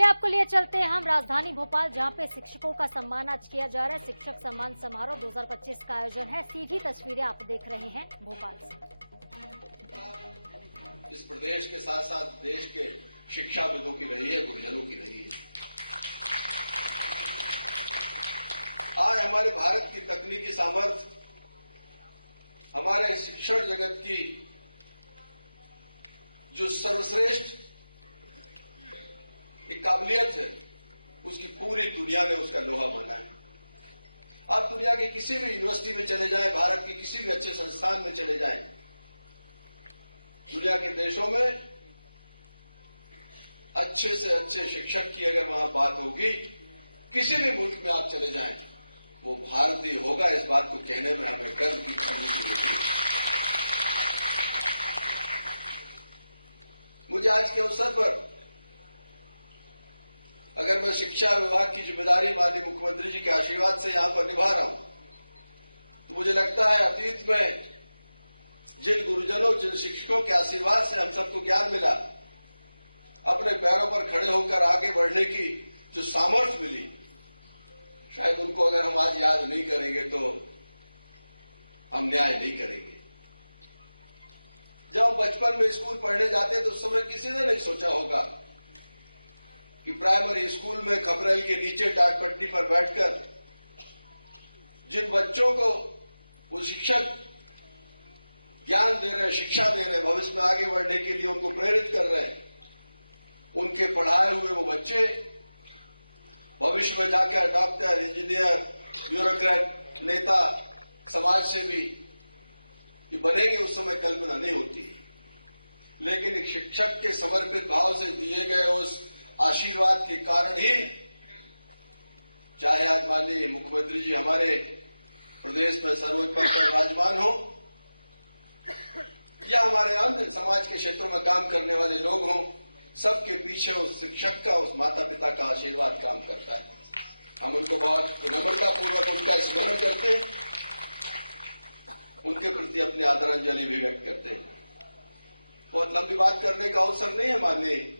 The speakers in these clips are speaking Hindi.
चलिए आपको लिए चलते हैं हम राजधानी भोपाल, जहां पे शिक्षकों का सम्मान आज किया जा रहा है। शिक्षक सम्मान समारोह 2025 का आयोजन है। सीधी तस्वीरें आप देख रहे हैं भोपाल से। इस प्रदेश के साथ साथ देश के शिक्षाविदों की रही है, गुरुजनों की रही है। आज हमारे भारत की तकनीकी सामर्थ्य, हमारे शिक्षण जगत की जो सर्वश्रेष्ठ एक काबिलियत है, उसकी पूरी दुनिया ने उसका लोहा बना है। आप दुनिया के किसी भी यूनिवर्सिटी में चले जाएं, भारत के किसी भी अच्छे संस्थान में चले जाएं, दुनिया के देशों में अच्छे से अच्छे शिक्षक की अगर वहां बात होगी, किसी भी मुल्क में आप चले जाएं, वो भारतीय होगा। इस बात को कहने में हमें गर्व की अनुभूति होती है। मुझे आज के अवसर पर अगर मैं शिक्षा विभाग की जिम्मेदारी माननीय मुख्यमंत्री जी के आशीर्वाद से यहां पर निभा रहा हूं, तो मुझे लगता है अतीत में जिन गुरुजनों, जिन शिक्षकों के आशीर्वाद से हम सबको ज्ञान मिला, अपने पैरों पर खड़े होकर आगे बढ़ने की जो सामर्थ्य मिली, शायद उनको अगर हम आज याद नहीं करेंगे तो हम न्याय नहीं करेंगे। जब हम बचपन में स्कूल पढ़ने जाते तो उस समय किसी ने नहीं सोचा होगा कि प्राइमरी स्कूल में खपरेल के नीचे टाटपट्टी पर बैठकर जिन बच्चों को वो शिक्षक ज्ञान दे रहे हैं, शिक्षा दे रहे हैं, भविष्य में आगे बढ़ने के लिए उनको प्रेरित कर रहे हैं, उनके पढ़ाए हुए वो बच्चे भविष्य में जाकर डॉक्टर, इंजीनियर, ब्यूरोक्रेट, नेता, समाज सेवी ये बनेंगे, उस समय कल्पना नहीं होती। लेकिन एक शिक्षक के समर्पित भाव से दिए गए उस आशीर्वाद के कारण ही चाहे आज माननीय मुख्यमंत्री जी हमारे प्रदेश में सर्वोच्च पद पर विराजमान हो, या हमारे अन्य समाज के क्षेत्रों में काम करने वाले लोग हों, सबके पीछे उस शिक्षक का, उस माता पिता का आशीर्वाद काम करता है। हम उनको बहुत विनम्रता पूर्वक उनका स्मरण करते हैं, उनके प्रति अपनी आदरांजलि भी व्यक्त करते हैं। बहुत लंबी बात करने का अवसर नहीं है। माननीय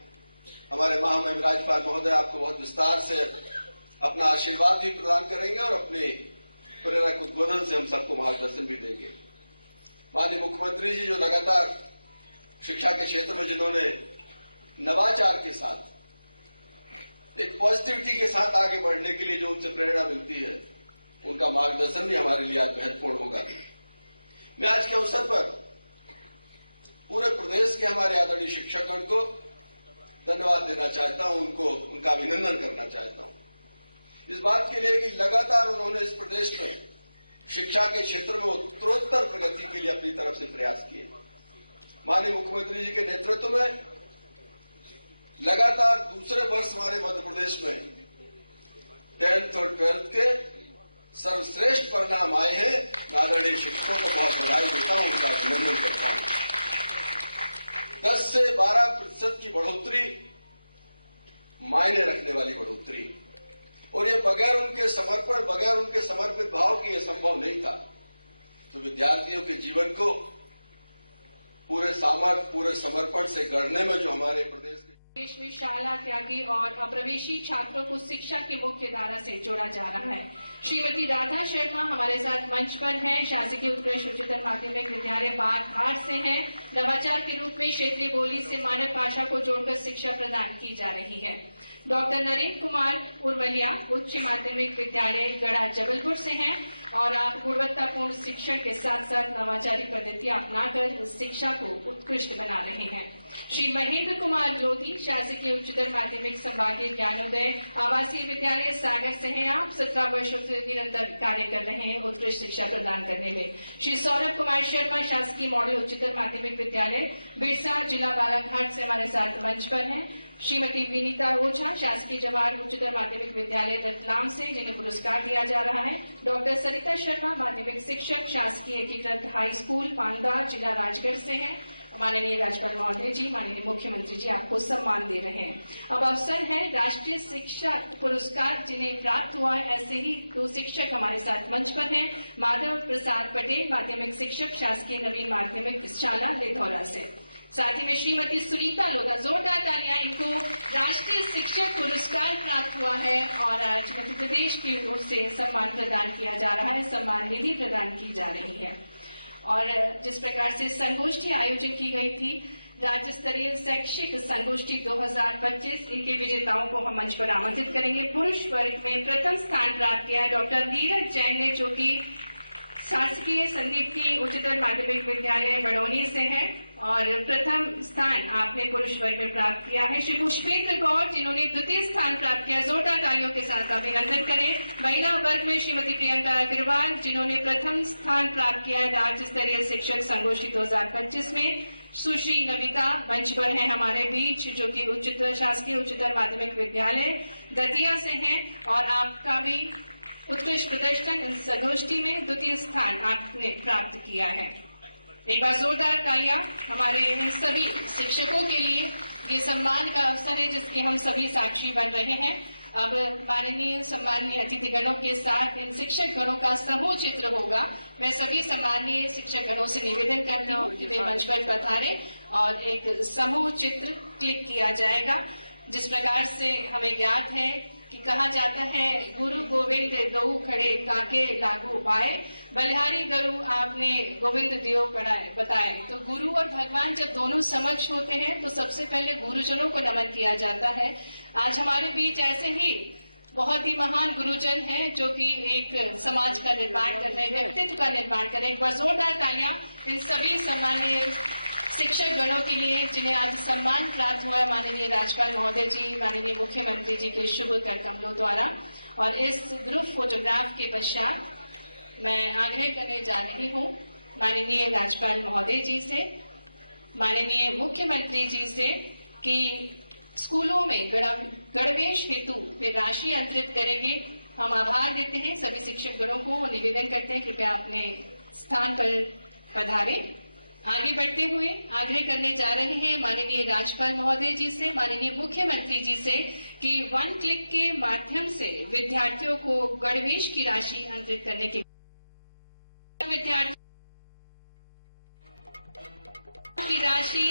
हमारे महामहिम राज्यपाल महोदय आपको बहुत विस्तार से अपना आशीर्वाद भी प्रदान करेंगे और अपने प्रेरक उद्बोधन से हम सबको मार्गदर्शन भी देंगे। माननीय मुख्यमंत्री जी जो लगातार शिक्षा के क्षेत्र में जिन्होंने नवाचार के साथ, एक पॉजिटिविटी के साथ आगे बढ़ने के लिए जो उनसे प्रेरणा मिलती है, उनका मार्गदर्शन भी हमारे लिए आज महत्वपूर्ण होगा। मैं आज के अवसर पर पूरे प्रदेश के हमारे आदरणीय शिक्षकगण को धन्यवाद देना चाहता हूं, उनका अभिनंदन करना चाहता हूं, इस बात के लिए कि लगातार उन्होंने इस प्रदेश में शिक्षा के क्षेत्र में उत्तरोत्तर प्रगति के लिए अपनी तरफ से प्रयास किए। माननीय मुख्यमंत्री जी के नेतृत्व में लगातार दूसरे वर्ष हमारे मध्य प्रदेश में 10th और 12th के सर्वश्रेष्ठ परिणाम आए हैं। मैं आदरणीय शिक्षकों को बहुत बधाई देता हूं, उनका अभिनंदन करता हूं। 10 से 12% की बढ़ोतरी, मायने रखने वाली बढ़ोतरी, और ये बगैर उनके समर्पण, बगैर उनके समर्पित भाव की ये संभव नहीं था। तो विद्यार्थियों के जीवन को पूरे सामर्थ्य, पूरे समर्पण से गढ़ने में जो हमारे प्रदेश के देश में शाला त्यागी और अप्रवेशी छात्रों को शिक्षा की मुख्य धारा से जोड़ा जा रहा है। श्रीमती राधा शर्मा हमारे साथ मंच पर हैं। शासकीय उत्कृष्ट उच्चतर माध्यमिक विद्यालय बागघाट से हैं। नवाचार के रूप में क्षेत्रीय बोली से मानव भाषा को जोड़कर शिक्षा प्रदान की जा रही है। डॉक्टर नरेंद्र कुमार उर्वलिया उच्च माध्यमिक विद्यालय गढ़ा जबलपुर से हैं और आप गुणवत्तापूर्ण शिक्षण के साथ साथ नवाचारी पद्धतियां अपनाकर शिक्षा को उत्कृष्ट बना रहे हैं। श्री महेंद्र कुमार लोधी शासकीय उच्चतर माध्यमिक संभागीय ज्ञानोदय आवासीय विद्यालय सागर से हैं। आप 17 वर्षों से निरंतर कार्य कर रहे हैं उत्कृष्ट शिक्षा प्रदान करने में। श्री सौरभ कुमार शर्मा शासकीय मॉडल उच्चतर माध्यमिक विद्यालय बिरसा जिला बालाघाट से हमारे साथ मंच पर हैं। श्रीमती विनीता ओझा शासकीय जवाहर उच्चतर माध्यमिक विद्यालय रतलाम से, जिन्हें पुरस्कार दिया जा रहा है। डॉक्टर सरिता शर्मा माध्यमिक शिक्षक शासकीय एकीकृत हाई स्कूल पांगदा जिला राजगढ़ से हैं। माननीय राज्यपाल महोदय जी, माननीय मुख्यमंत्री जी आपको सम्मान दे रहे हैं। अब अवसर है राष्ट्रीय शिक्षा पुरस्कार जिन्हें प्राप्त हुआ है, ऐसे ही 2 शिक्षक हमारे साथ मंच पर हैं। माधव प्रसाद पटेल माध्यमिक शिक्षक शासकीय नवीन माध्यमिक शाला लेधौरा से, साथ ही में श्रीमती सुनीता लोधा, जोरदार तालियां इनको राष्ट्रीय शिक्षक पुरस्कार प्राप्त हुआ है और आज मध्य प्रदेश की ओर से सम्मान प्रदान किया जा रहा है, सम्मान निधि प्रदान की जा रही है। और जिस प्रकार से संगोष्ठी आयोजित की गई थी, राज्य स्तरीय शैक्षिक संगोष्ठी 2025, इनके विजेताओं को हम मंच पर आमंत्रित करेंगे। पुरुष वर्ग में प्रथम स्थान प्राप्त किया है डॉक्टर नीरज जैन ने, जो कि शासकीय संदीपनी उच्चतर माध्यमिक विद्यालय बड़ौनी से है और प्रथम स्थान आपने पुरुष वर्ग में प्राप्त किया है। श्री पुष्पेंद्र गौर, जिन्होंने द्वितीय स्थान प्राप्त किया, जोरदार तालियों के साथ अभिनंदन करें। महिला वर्ग में श्रीमती प्रियंका अग्रवाल, जिन्होंने प्रथम स्थान प्राप्त किया है राज्य स्तरीय शिक्षक संगोष्ठी 2025 में। सुश्री नविता मंच पर हैं हमारे बीच, जो कि शासकीय उच्चतर माध्यमिक विद्यालय दतिया से हैं और आपका भी उत्कृष्ट प्रदर्शन इस संगोष्ठी में द्वितीय स्थान आपने प्राप्त किया है। एक बार जोरदार तालियां हमारे इन सभी शिक्षकों के लिए। ये सम्मान का अवसर है जिसके हम सभी साक्षी बन रहे हैं। अब माननीय सम्मानीय अतिथिगणों के साथ इन शिक्षक गणों का समूह चित्र होगा। मैं सभी सम्मानीय शिक्षक गणों से निवेदन करती हूँ कि वे मंच पर पधारें और एक समूह चित्र क्लिक किया जाएगा। जिस प्रकार से हमें ज्ञात है कि कहा जाता है, गुरु गोविंद दो खड़े काके लागू पाए, बलिहारी गुरु आपने गोविंद दियो बताए। तो गुरु और भगवान जब दोनों समक्ष होते हैं तो सबसे पहले गुरुजनों को नमन किया जाता है। आज हमारे बीच ऐसे ही बहुत ही महान गुरुजन हैं जो कि एक समाज का निर्माण कर रहे हैं, व्यक्तित्व का निर्माण कर रहे हैं। एक बार जोरदार तालियां इन सभी सम्मानीय शिक्षक गणों के लिए जिन्हें आज सम्मान प्राप्त हुआ है माननीय राज्यपाल महोदय जी, माननीय मुख्यमंत्री जी के शुभ कर कमलों द्वारा। और इस ग्रुप फोटोग्राफ के पश्चात मैं आग्रह करने जा रही हूँ माननीय राज्यपाल महोदय जी से, माननीय मुख्यमंत्री जी से कि स्कूलों में गणवेश हेतु वे राशि अंतरित करेंगे। हम आभार देते हैं सभी शिक्षक गणों को, निवेदन करते हैं कृपया अपने स्थान पर पधारें। आगे बढ़ते हुए आग्रह करने जा रहे हैं माननीय राज्यपाल महोदय जी से, माननीय मुख्यमंत्री जी से कि वन क्लिक के माध्यम से विद्यार्थियों को गणवेश की राशि अंतरित करने के विद्यार्थियों की राशि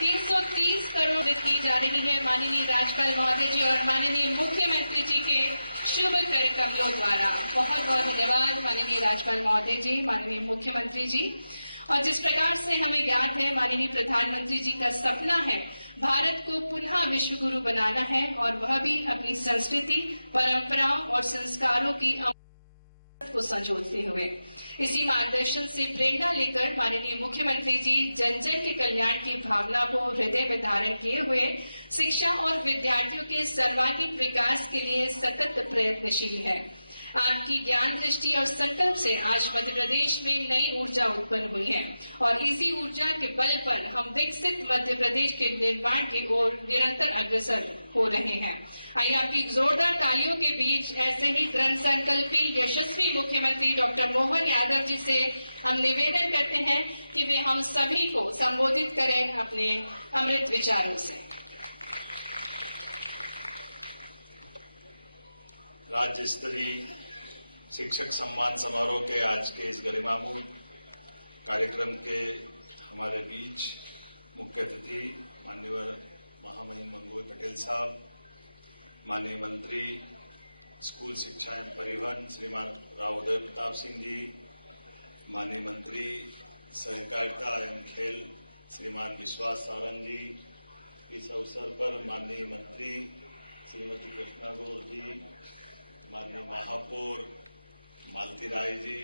330 करोड़ की जा रही है माननीय राज्यपाल महोदय जी और माननीय मुख्यमंत्री जी के शुभ कर कमलों द्वारा। बहुत बहुत धन्यवाद माननीय राज्यपाल महोदय जी, माननीय मुख्यमंत्री जी। और जिस प्रकार से हमें ज्ञात है माननीय प्रधानमंत्री जी का सपना है भारत को पुनः विश्व गुरु बनाना है और वह भी अपनी संस्कृति, परंपराओं और संस्कारों की को संजोते हुए। इसी मार्गदर्शन से प्रेरणा लेकर माननीय मुख्यमंत्री जी जन जन के कल्याण की भावना को हृदय में धारण किए हुए शिक्षा और विद्यार्थियों के सर्वांगीण विकास के लिए सतत प्रयत्नशील है। आपकी ज्ञान दृष्टि और संकल्प से आज मध्य प्रदेश में नई ऊर्जा उत्पन्न हुई है और इसी ऊर्जा के बल पर हम विकसित मध्य प्रदेश के निर्माण की ओर निरंतर अग्रसर हो रहे हैं। आइए आपकी जोरदार तालियों के बीच ऐसे ही दृढ़ संकल्पी यशस्वी मुख्यमंत्री डॉक्टर मोहन यादव जी से हम निवेदन करते हैं कि वे हम सभी को संबोधित करें अपने अमृत विचारों से। राज्य स्तरीय शिक्षक सम्मान समारोह के आज के इस गरिमामूल कार्यक्रम के हमारे बीच मुख्य अतिथि माननीय महामहिम मंगोई पटेल साहब, माननीय मंत्री स्कूल शिक्षा एवं परिवहन श्रीमान राव उदय प्रताप सिंह जी, माननीय मंत्री सहकारिता एवं खेल श्रीमान विश्वास सारंग जी, इस अवसर पर माननीय मंत्री श्रीमती कृष्णा गौर जी, माननीय महापौर मालती राय जी,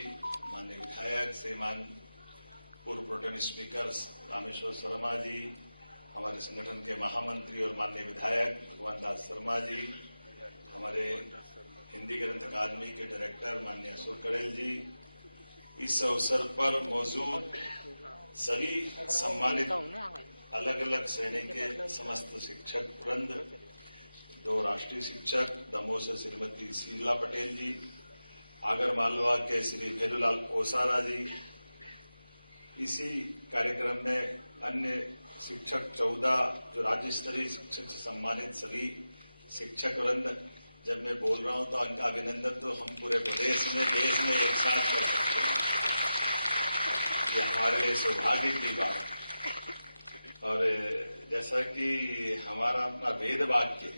माननीय विधायक श्रीमान पूर्व प्रोटेम स्पीकर रामेश्वर शर्मा जी, हमारे संगठन के महामंत्री और माननीय विधायक भगवान दास शर्मा जी, हमारे हिंदी ग्रंथ अकादमी के डायरेक्टर माननीय अशोक कड़ेल जी, इस अवसर पर मौजूद सभी सम्मानित अलग अलग श्रेणी के समस्त शिक्षक वृंद, दो राष्ट्रीय शिक्षक दमोह से श्रीमती शीला पटेल जी, आगर मालवा के श्री भेलूलाल ओसारा जी, इसी कार्यक्रम में अन्य शिक्षक 14 जो राज्य स्तरीय शिक्षक से सम्मानित सभी शिक्षक वृंद, जब मैं बोल रहा हूं तो उनका अभिनंदन तो हम पूरे प्रदेश में देश में एक साथ कर सकते हैं। यह हमारे लिए सौभाग्य की बात। और जैसा कि हमारा अपना वेद वाक्य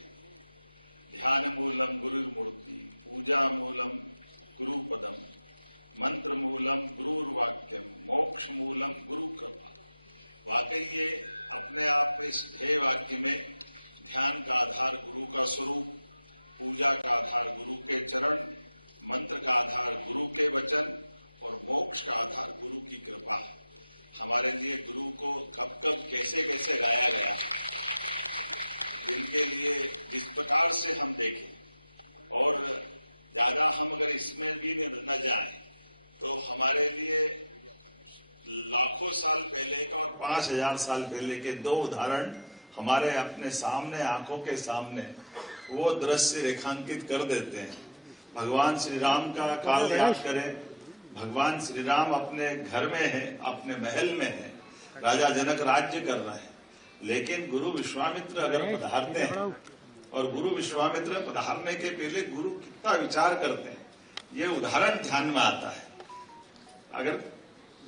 ध्यान मूलम गुरुर्मूर्ति, पूजा मूलम गुरुपदम, मंत्र मूलम गुरुर्वाक्यम, मोक्ष मूलम गुरु कृपा। वाकई ये अपने आप में इस ध्येय वाक्य में ध्यान का आधार गुरु का स्वरूप, पूजा का आधार गुरु के चरण, मंत्र का आधार गुरु के वचन और मोक्ष का आधार गुरु की कृपा। हमारे लिए गुरु को कब कब कैसे कैसे गाया गया, जिनके लिए जिस प्रकार से हम देखें और ज्यादा हम अगर इसमें भी न जाएं तो हमारे लिए लाखों साल पहले का और 5000 साल पहले के दो उदाहरण हमारे अपने सामने, आंखों के सामने वो दृश्य रेखांकित कर देते हैं। भगवान श्री राम का काल याद करें। भगवान श्री राम अपने घर में है, अपने महल में है, राजा जनक राज्य कर रहे हैं, लेकिन गुरु विश्वामित्र अगर पधारते हैं और गुरु विश्वामित्र पधारने के पहले गुरु कितना विचार करते हैं, ये उदाहरण ध्यान में आता है। अगर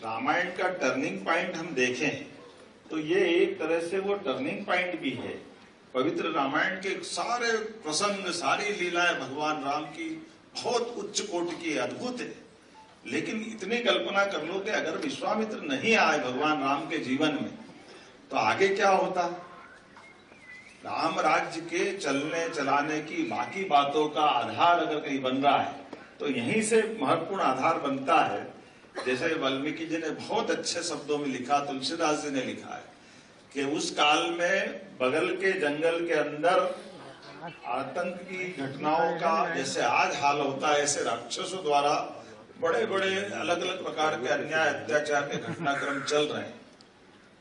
रामायण का टर्निंग पॉइंट हम देखें तो ये एक तरह से वो टर्निंग पॉइंट भी है। पवित्र रामायण के सारे प्रसंग, सारी लीलाएं भगवान राम की बहुत उच्च कोटि की, अद्भुत है। लेकिन इतनी कल्पना कर लो कि अगर विश्वामित्र नहीं आए भगवान राम के जीवन में तो आगे क्या होता। राम राज्य के चलने चलाने की बाकी बातों का आधार अगर कहीं बन रहा है तो यहीं से महत्वपूर्ण आधार बनता है। जैसे वाल्मीकि जी ने बहुत अच्छे शब्दों में लिखा, तुलसीदास जी ने लिखा है कि उस काल में बगल के जंगल के अंदर आतंक की घटनाओं का जैसे आज हाल होता है, ऐसे राक्षसों द्वारा बड़े बड़े अलग अलग प्रकार के अन्याय अत्याचार के घटनाक्रम चल रहे हैं।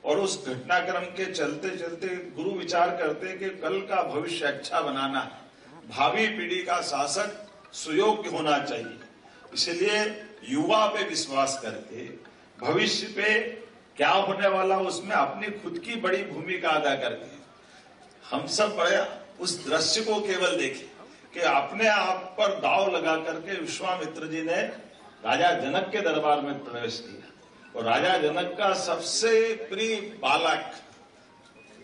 और उस घटनाक्रम के चलते चलते गुरु विचार करते कि कल का भविष्य अच्छा बनाना है, भावी पीढ़ी का शासक सुयोग्य होना चाहिए। इसलिए युवा पे विश्वास करके भविष्य पे क्या होने वाला उसमें अपनी खुद की बड़ी भूमिका अदा करके हम सब बड़े उस दृश्य को केवल देखें कि अपने आप पर दाव लगा करके विश्वामित्र जी ने राजा जनक के दरबार में प्रवेश किया और राजा जनक का सबसे प्रिय बालक,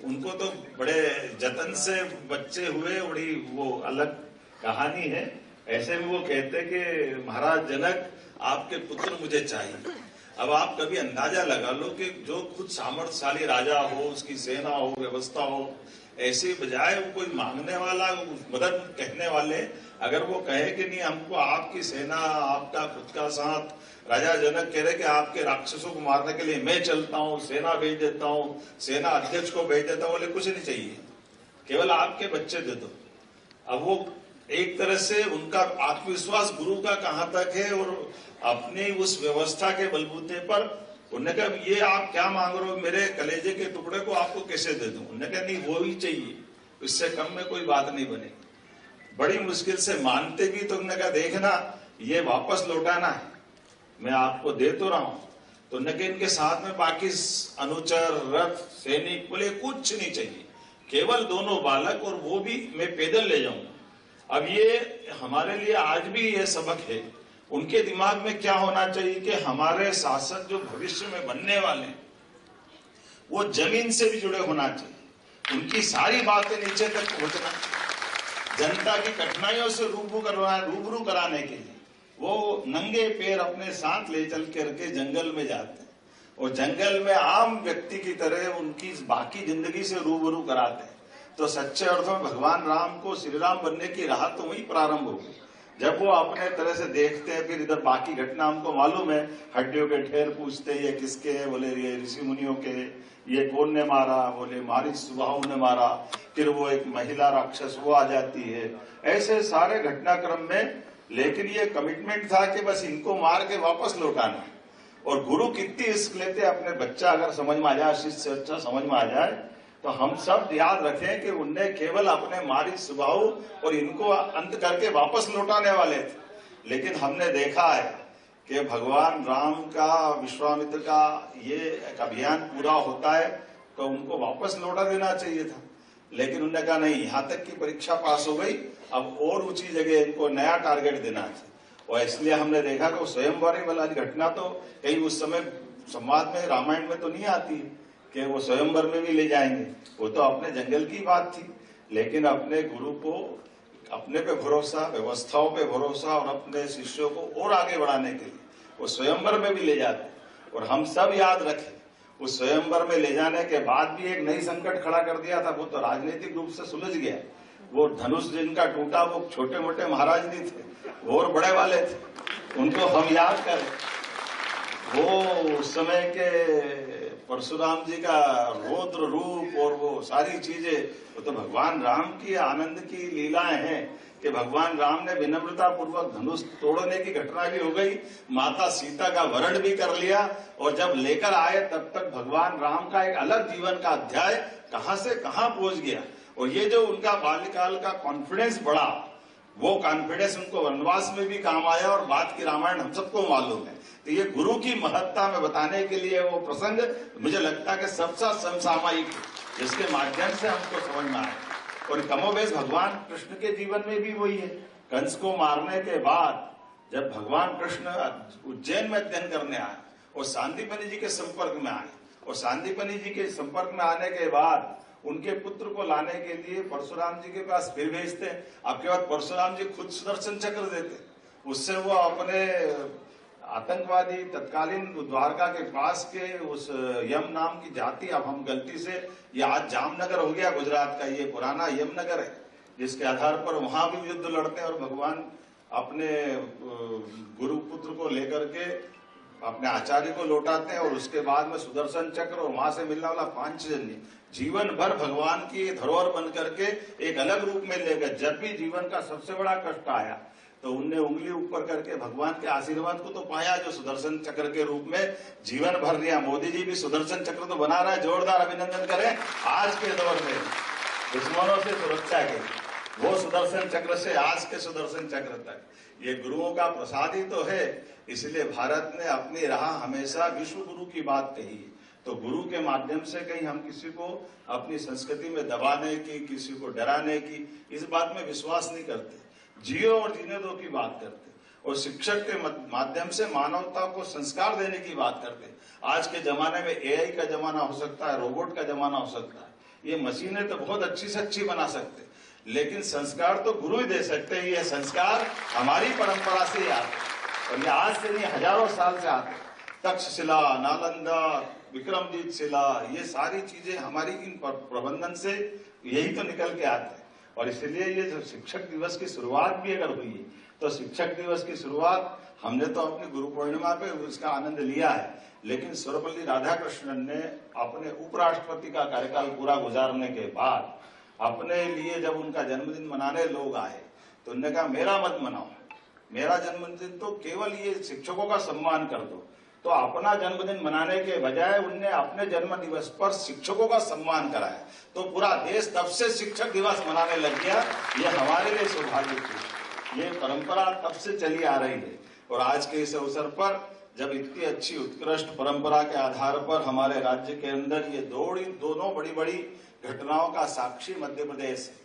उनको तो बड़े जतन से बच्चे हुए, बड़ी वो अलग कहानी है। ऐसे में वो कहते कि महाराज जनक आपके पुत्र मुझे चाहिए। अब आप कभी अंदाजा लगा लो कि जो खुद सामर्थ्यशाली राजा हो, उसकी सेना हो, व्यवस्था हो, ऐसे बजाय वो कोई मांगने वाला, मदद कहने वाले अगर वो कहे कि नहीं हमको आपकी सेना, आपका खुद का साथ, राजा जनक कह रहे कि आपके राक्षसों को मारने के लिए मैं चलता हूँ, सेना भेज देता हूँ, सेना अध्यक्ष को भेज देता हूँ, बोले कुछ नहीं चाहिए, केवल आपके बच्चे दे दो। अब वो एक तरह से उनका आत्मविश्वास गुरु का कहाँ तक है और अपनी उस व्यवस्था के बलबूते पर उन्होंने कहा ये आप क्या मांग रहे हो, मेरे कलेजे के टुकड़े को आपको कैसे दे दूं। उन्होंने कहा नहीं वो ही चाहिए, इससे कम में कोई बात नहीं बनेगी। बड़ी मुश्किल से मानते भी तो उन्होंने कहा देखना ये वापस लौटाना है, मैं आपको दे तो रहा हूं। तो उन्होंने कहा इनके साथ में बाकी अनुचर, रथ, सैनिक, बोले कुछ नहीं चाहिए, केवल दोनों बालक और वो भी मैं पैदल ले जाऊंगा। अब ये हमारे लिए आज भी ये सबक है। उनके दिमाग में क्या होना चाहिए कि हमारे शासक जो भविष्य में बनने वाले हैं वो जमीन से भी जुड़े होना चाहिए, उनकी सारी बातें नीचे तक पहुंचना, जनता की कठिनाइयों से रूबरू कराने के लिए वो नंगे पैर अपने साथ ले चल करके जंगल में जाते हैं और जंगल में आम व्यक्ति की तरह उनकी बाकी जिंदगी से रूबरू कराते हैं। तो सच्चे अर्थों में भगवान राम को श्री राम बनने की राह तो वही प्रारंभ होगी जब वो अपने तरह से देखते हैं। फिर इधर बाकी घटना हमको मालूम है, हड्डियों के ढेर पूछते ये किसके है, बोले ये ऋषि मुनियों के, ये कौन ने मारा, बोले मारी सुबाहु ने मारा। फिर वो एक महिला राक्षस वो आ जाती है, ऐसे सारे घटनाक्रम में। लेकिन ये कमिटमेंट था कि बस इनको मार के वापस लौटाना। और गुरु कितनी रिस्क लेते, अपने बच्चा अगर समझ में आ जाए, शिष्य से अच्छा समझ में आ जाए, तो हम सब याद रखें कि उनने केवल अपने मारी सुबाहु और इनको अंत करके वापस लौटाने वाले थे। लेकिन हमने देखा है कि भगवान राम का, विश्वामित्र का ये एक अभियान पूरा होता है तो उनको वापस लौटा देना चाहिए था। लेकिन उन्होंने कहा नहीं, यहाँ तक की परीक्षा पास हो गई, अब और ऊंची जगह इनको नया टारगेट देना चाहिए। और इसलिए हमने देखा कि स्वयंवर वाली घटना तो कहीं उस समय संवाद में, रामायण में तो नहीं आती है कि वो स्वयंवर में भी ले जाएंगे, वो तो अपने जंगल की बात थी। लेकिन अपने गुरु को अपने पे भरोसा, व्यवस्थाओं पे भरोसा और अपने शिष्यों को और आगे बढ़ाने के लिए वो स्वयंवर में भी ले जाते। और हम सब याद रखें, उस स्वयंवर में ले जाने के बाद भी एक नई संकट खड़ा कर दिया था। वो तो राजनीतिक रूप से सुलझ गया। वो धनुष जिनका टूटा वो छोटे मोटे महाराज नहीं थे, वो और बड़े वाले थे, उनको हम याद करें। वो उस समय के परशुराम जी का रौद्र रूप और वो सारी चीजें, वो तो भगवान राम की आनंद की लीलाएं हैं कि भगवान राम ने विनम्रता पूर्वक धनुष तोड़ने की घटना भी हो गई, माता सीता का वरण भी कर लिया, और जब लेकर आए तब तक भगवान राम का एक अलग जीवन का अध्याय कहां से कहां पहुंच गया। और ये जो उनका बाल्यकाल का कॉन्फिडेंस बढ़ा, वो कॉन्फिडेंस उनको वनवास में भी काम आया और बाद की रामायण हम सबको मालूम है। तो ये गुरु की महत्ता में बताने के लिए वो प्रसंग मुझे लगता है कि सबसे समसामयिक, जिसके माध्यम से हमको समझना है। और कमोबेश भगवान कृष्ण के जीवन में भी वही है। कंस को मारने के बाद जब भगवान कृष्ण उज्जैन में अध्ययन करने आए और सांदीपनि जी के संपर्क में आए, और सांदीपनि जी के संपर्क में आने के बाद उनके पुत्र को लाने के लिए परशुराम जी के पास फिर भेजते हैं। आपके बाद परशुराम जी खुद सुदर्शन चक्र देते, उससे वो अपने आतंकवादी तत्कालीन द्वारका के पास के उस यम नाम की जाति, अब हम गलती से, ये आज जामनगर हो गया गुजरात का, ये पुराना यमनगर है, जिसके आधार पर वहां भी युद्ध लड़ते हैं और भगवान अपने गुरु पुत्र को लेकर के अपने आचार्य को लौटाते हैं। और उसके बाद में सुदर्शन चक्र और वहां से मिलने वाला पांचजन्य जीवन भर भगवान की धरोहर बन करके एक अलग रूप में ले गए। जब भी जीवन का सबसे बड़ा कष्ट आया तो उनने उंगली ऊपर करके भगवान के आशीर्वाद को तो पाया, जो सुदर्शन चक्र के रूप में जीवन भर लिया। मोदी जी भी सुदर्शन चक्र तो बना रहा है, जोरदार अभिनंदन करें। आज के दौर में दुश्मनों से सुरक्षा के वो सुदर्शन चक्र से आज के सुदर्शन चक्र तक ये गुरुओं का प्रसाद ही तो है। इसलिए भारत ने अपनी राह हमेशा विश्व गुरु की बात कही। तो गुरु के माध्यम से कहीं हम किसी को अपनी संस्कृति में दबाने की, किसी को डराने की, इस बात में विश्वास नहीं करते। जियो और जीने दो की बात करते, और शिक्षक के माध्यम से मानवता को संस्कार देने की बात करते। आज के जमाने में एआई का जमाना हो सकता है, रोबोट का जमाना हो सकता है, ये मशीनें तो बहुत अच्छी से अच्छी बना सकते, लेकिन संस्कार तो गुरु ही दे सकते हैं। ये संस्कार हमारी परंपरा से ही आते, और ये आज से नहीं हजारों साल से आते। तक्षशिला, नालंदा, विक्रमजीत शिला, ये सारी चीजें हमारी इन प्रबंधन से यही तो निकल के आते हैं। और इसलिए ये जो शिक्षक दिवस की शुरुआत भी अगर हुई तो शिक्षक दिवस की शुरुआत हमने तो अपनी गुरु पूर्णिमा पे उसका आनंद लिया है, लेकिन सर्वपल्ली राधाकृष्णन ने अपने उपराष्ट्रपति का कार्यकाल पूरा गुजारने के बाद अपने लिए जब उनका जन्मदिन मनाने लोग आए तो उन्होंने कहा मेरा मत मनाओ, मेरा जन्मदिन तो केवल ये शिक्षकों का सम्मान कर दो। तो अपना जन्मदिन मनाने के बजाय उनने अपने जन्म दिवस पर शिक्षकों का सम्मान कराया, तो पूरा देश तब से शिक्षक दिवस मनाने लग गया। ये हमारे लिए सौभाग्य की ये परंपरा तब से चली आ रही है। और आज के इस अवसर पर जब इतनी अच्छी उत्कृष्ट परंपरा के आधार पर हमारे राज्य के अंदर ये दोनों बड़ी बड़ी घटनाओं का साक्षी मध्य प्रदेश है,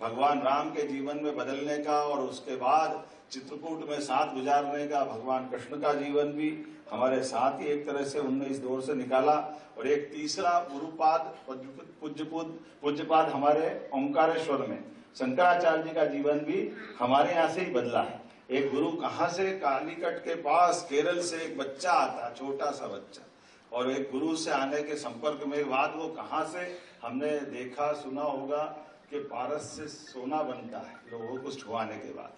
भगवान राम के जीवन में बदलने का और उसके बाद चित्रकूट में साथ गुजारने का, भगवान कृष्ण का जीवन भी हमारे साथ ही एक तरह से उनने इस दौर से निकाला। और एक तीसरा गुरुपाद पूज्यपाद हमारे ओंकारेश्वर में शंकराचार्य जी का जीवन भी हमारे यहाँ से ही बदला है। एक गुरु कहाँ से, कालीकट के पास केरल से एक बच्चा आता, छोटा सा बच्चा, और एक गुरु से आने के संपर्क में बाद वो कहाँ से हमने देखा सुना होगा कि पारस से सोना बनता है लोगों को छुआने के बाद।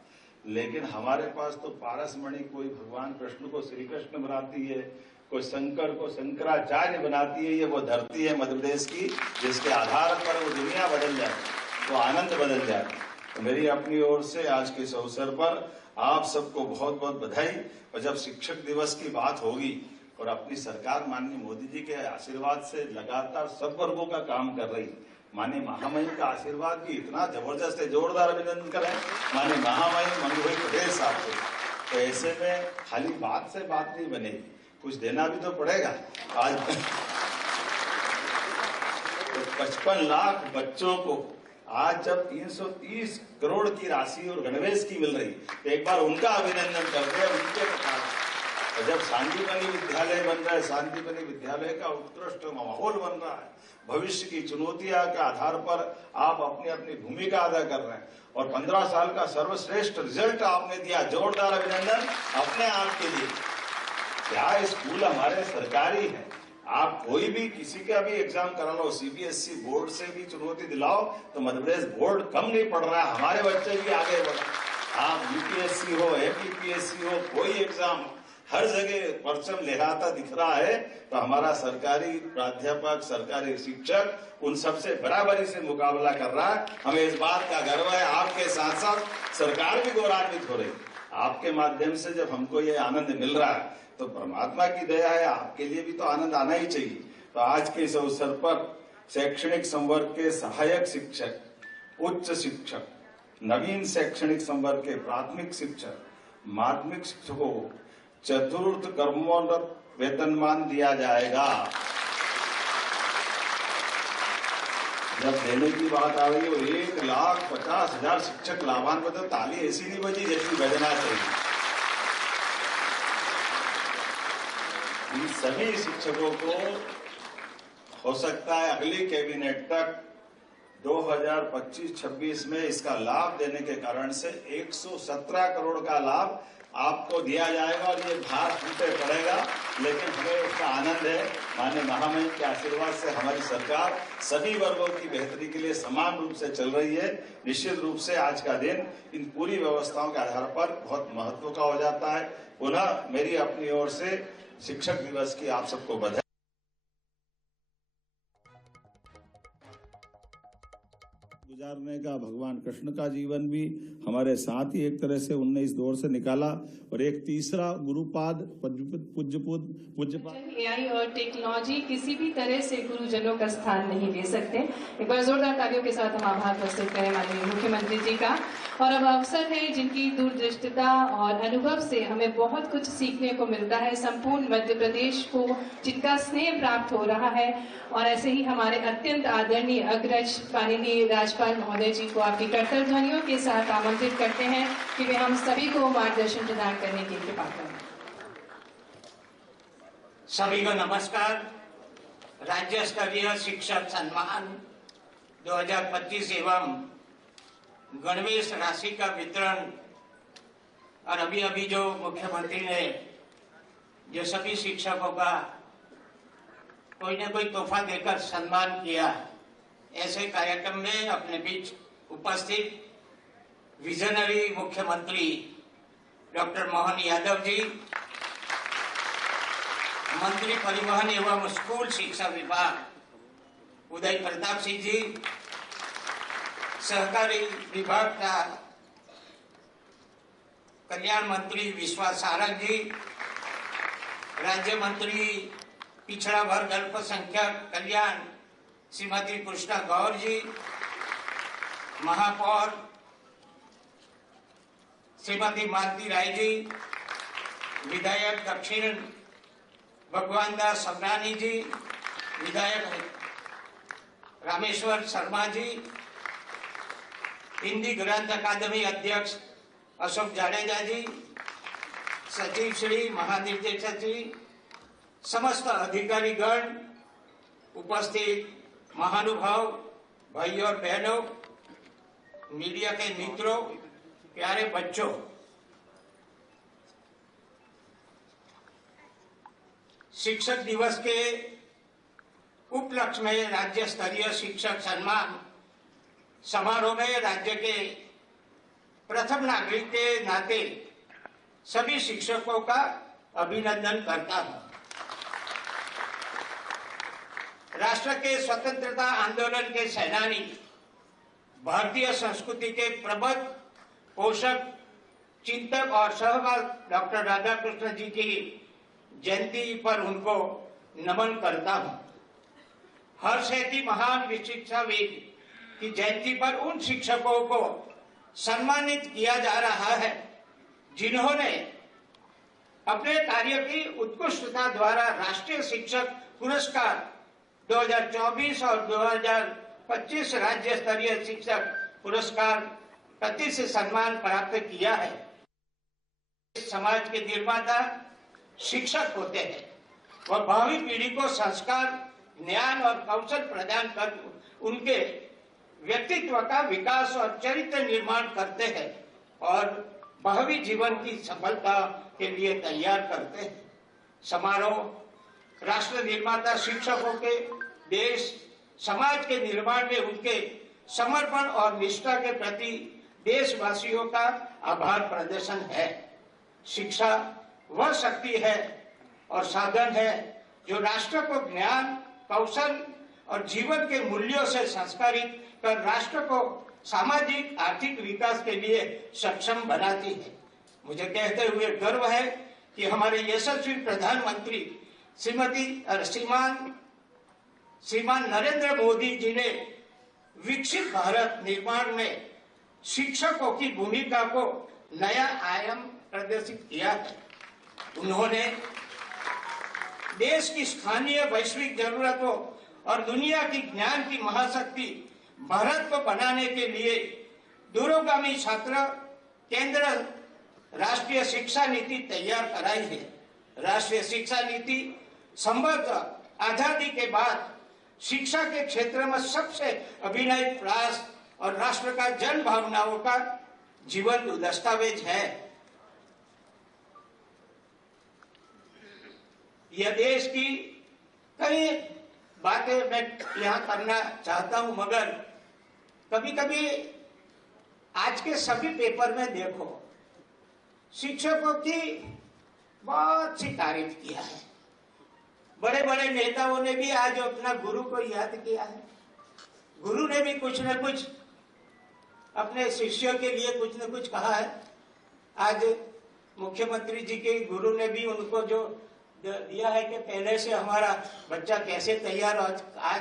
लेकिन हमारे पास तो पारस मणि कोई भगवान कृष्ण को श्री कृष्ण बनाती है, कोई शंकर को शंकराचार्य बनाती है। ये वो धरती है मध्य प्रदेश की जिसके आधार पर वो दुनिया बदल जाए, वो आनंद बदल जाए। तो मेरी अपनी ओर से आज के इस अवसर पर आप सबको बहुत बहुत बधाई। और जब शिक्षक दिवस की बात होगी और अपनी सरकार माननीय मोदी जी के आशीर्वाद से लगातार सब वर्गों का काम कर रही, माननीय महामहिम का आशीर्वाद भी इतना जबरदस्त है, जोरदार अभिनंदन करें माननीय महामहिम मनोहर पटेल साहब को। तो ऐसे में खाली बात से बात नहीं बनेगी, कुछ देना भी तो पड़ेगा। आज 55 लाख बच्चों को आज जब 330 करोड़ की राशि और गणवेश की मिल रही, तो एक बार उनका अभिनंदन करते हैं, उनके और जब शांतिबनी विद्यालय बन रहा है, शांतिबनी विद्यालय का उत्कृष्ट माहौल बन रहा है, भविष्य की चुनौतियां के आधार पर आप अपनी अपनी भूमिका अदा कर रहे हैं और 15 साल का सर्वश्रेष्ठ रिजल्ट आपने दिया, जोरदार अभिनंदन अपने आप के लिए। क्या स्कूल हमारे सरकारी है, आप कोई भी किसी का भी एग्जाम करा लो, सीबीएसई बोर्ड से भी चुनौती दिलाओ तो मध्य प्रदेश बोर्ड कम नहीं पढ़ रहा है, हमारे बच्चे भी आगे बढ़ रहे हैं। आप यूपीएससी हो, एमपीपीएससी हो, कोई एग्जाम हो, हर जगह परचम लहराता दिख रहा है। तो हमारा सरकारी प्राध्यापक, सरकारी शिक्षक उन सबसे बराबरी से मुकाबला कर रहा है। हमें इस बात का गर्व है। आपके साथ साथ सरकार भी गौरवान्वित हो रही है। आपके माध्यम से जब हमको ये आनंद मिल रहा है तो परमात्मा की दया है, आपके लिए भी तो आनंद आना ही चाहिए। तो आज के इस अवसर पर शैक्षणिक संवर्ग के सहायक शिक्षक, उच्च शिक्षक, नवीन शैक्षणिक संवर्ग के प्राथमिक शिक्षक, माध्यमिक शिक्षकों को चतुर्थ कर्मोन्नत वेतनमान दिया जाएगा। जब देने की बात आ रही है और 1,50,000 शिक्षक लाभान्वित, तो ताली ऐसी नहीं बजी जैसी बजना चाहिए। इन सभी शिक्षकों को हो सकता है अगली कैबिनेट तक 2025-26 में इसका लाभ देने के कारण से 117 करोड़ का लाभ आपको दिया जाएगा और ये भार हम पे पड़ेगा, लेकिन हमें उसका आनंद है। माननीय महामहिम के आशीर्वाद से हमारी सरकार सभी वर्गों की बेहतरी के लिए समान रूप से चल रही है। निश्चित रूप से आज का दिन इन पूरी व्यवस्थाओं के आधार पर बहुत महत्व का हो जाता है। पुनः मेरी अपनी ओर से शिक्षक दिवस की आप सबको बधाई। गुजारने का भगवान कृष्ण का जीवन भी हमारे साथ ही एक तरह से उनने इस दौर से निकाला। और एक तीसरा गुरुपाद पूज्यपाद एआई और टेक्नोलॉजी किसी भी तरह से गुरुजनों का स्थान नहीं ले सकते। एक बार जोरदार तालियों के साथ हम आभार प्रस्तुत करें माननीय मुख्यमंत्री जी का। और अब अवसर है जिनकी दूरदृष्टता और अनुभव से हमें बहुत कुछ सीखने को मिलता है। संपूर्ण मध्य प्रदेश को जिनका स्नेह प्राप्त हो रहा है, और ऐसे ही हमारे अत्यंत आदरणीय अग्रज माननीय राज्यपाल महोदय जी को आपकी करतल ध्वनियों के साथ आमंत्रित करते हैं कि वे हम सभी को मार्गदर्शन प्रदान करने की कृपा करें। सभी को नमस्कार। राज्य स्तरीय शिक्षक सम्मान 2025 एवं गणवेश राशि का वितरण, और अभी जो मुख्यमंत्री ने जो सभी शिक्षकों का कोई न कोई तोहफा देकर सम्मान किया, ऐसे कार्यक्रम में अपने बीच उपस्थित विजनरी मुख्यमंत्री डॉक्टर मोहन यादव जी, मंत्री परिवहन एवं स्कूल शिक्षा विभाग उदय प्रताप सिंह जी, सहकारी विभाग का कल्याण मंत्री विश्वास सारंग जी, राज्य मंत्री पिछड़ा वर्ग अल्पसंख्यक कल्याण श्रीमती कृष्णा गौर जी, महापौर श्रीमती मालती राय जी, विधायक दक्षिण भगवान दास समरानी जी, विधायक रामेश्वर शर्मा जी, हिंदी ग्रंथ अकादमी अध्यक्ष अशोक जाडेजा जी, सचिव श्री महानिर्देशक जी, समस्त अधिकारीगण, उपस्थित महानुभाव भाई और बहनों, मीडिया के मित्रों, प्यारे बच्चों, शिक्षक दिवस के उपलक्ष्य में राज्य स्तरीय शिक्षक सम्मान समारोह में राज्य के प्रथम नागरिक के नाते सभी शिक्षकों का अभिनंदन करता हूं। राष्ट्र के स्वतंत्रता आंदोलन के सेनानी, भारतीय संस्कृति के प्रबुद्ध पोषक, चिंतक और सहभाग डॉक्टर राधाकृष्ण जी की जयंती पर उनको नमन करता हूं। हर्ष है कि महान शिक्षाविद की जयंती पर उन शिक्षकों को सम्मानित किया जा रहा है जिन्होंने अपने कार्य की उत्कृष्टता द्वारा राष्ट्रीय शिक्षक पुरस्कार 2024 और 2025 राज्य स्तरीय शिक्षक पुरस्कार प्रति से सम्मान प्राप्त किया है। समाज के निर्माता शिक्षक होते हैं। वह भावी पीढ़ी को संस्कार, ज्ञान और कौशल प्रदान कर उनके व्यक्तित्व का विकास और चरित्र निर्माण करते हैं और भावी जीवन की सफलता के लिए तैयार करते हैं। समारोह राष्ट्र निर्माता शिक्षकों के देश समाज के निर्माण में उनके समर्पण और निष्ठा के प्रति देशवासियों का आभार प्रदर्शन है। शिक्षा वह शक्ति है और साधन है जो राष्ट्र को ज्ञान, कौशल और जीवन के मूल्यों से संस्कारित कर राष्ट्र को सामाजिक आर्थिक विकास के लिए सक्षम बनाती है। मुझे कहते हुए गर्व है कि हमारे यशस्वी प्रधानमंत्री श्रीमान नरेंद्र मोदी जी ने विकसित भारत निर्माण में शिक्षकों की भूमिका को नया आयाम प्रदर्शित किया है। उन्होंने देश की स्थानीय वैश्विक जरूरतों और दुनिया की ज्ञान की महाशक्ति भारत को बनाने के लिए दूरगामी छात्र केंद्र राष्ट्रीय शिक्षा नीति तैयार कराई है। राष्ट्रीय शिक्षा नीति संभवतः आजादी के बाद शिक्षा के क्षेत्र में सबसे अभिनव प्रयास और राष्ट्र का जन भावनाओं का जीवंत दस्तावेज है। यह देश की कई बातें मैं यहाँ करना चाहता हूं, मगर कभी कभी आज के सभी पेपर में देखो शिक्षकों की बहुत सी तारीफ किया है। बड़े बड़े नेताओं ने भी आज अपना गुरु को याद किया है। गुरु ने भी कुछ न कुछ अपने शिष्यों के लिए कुछ न कुछ कहा है। आज मुख्यमंत्री जी के गुरु ने भी उनको जो दिया है कि पहले से हमारा बच्चा कैसे तैयार हो, आज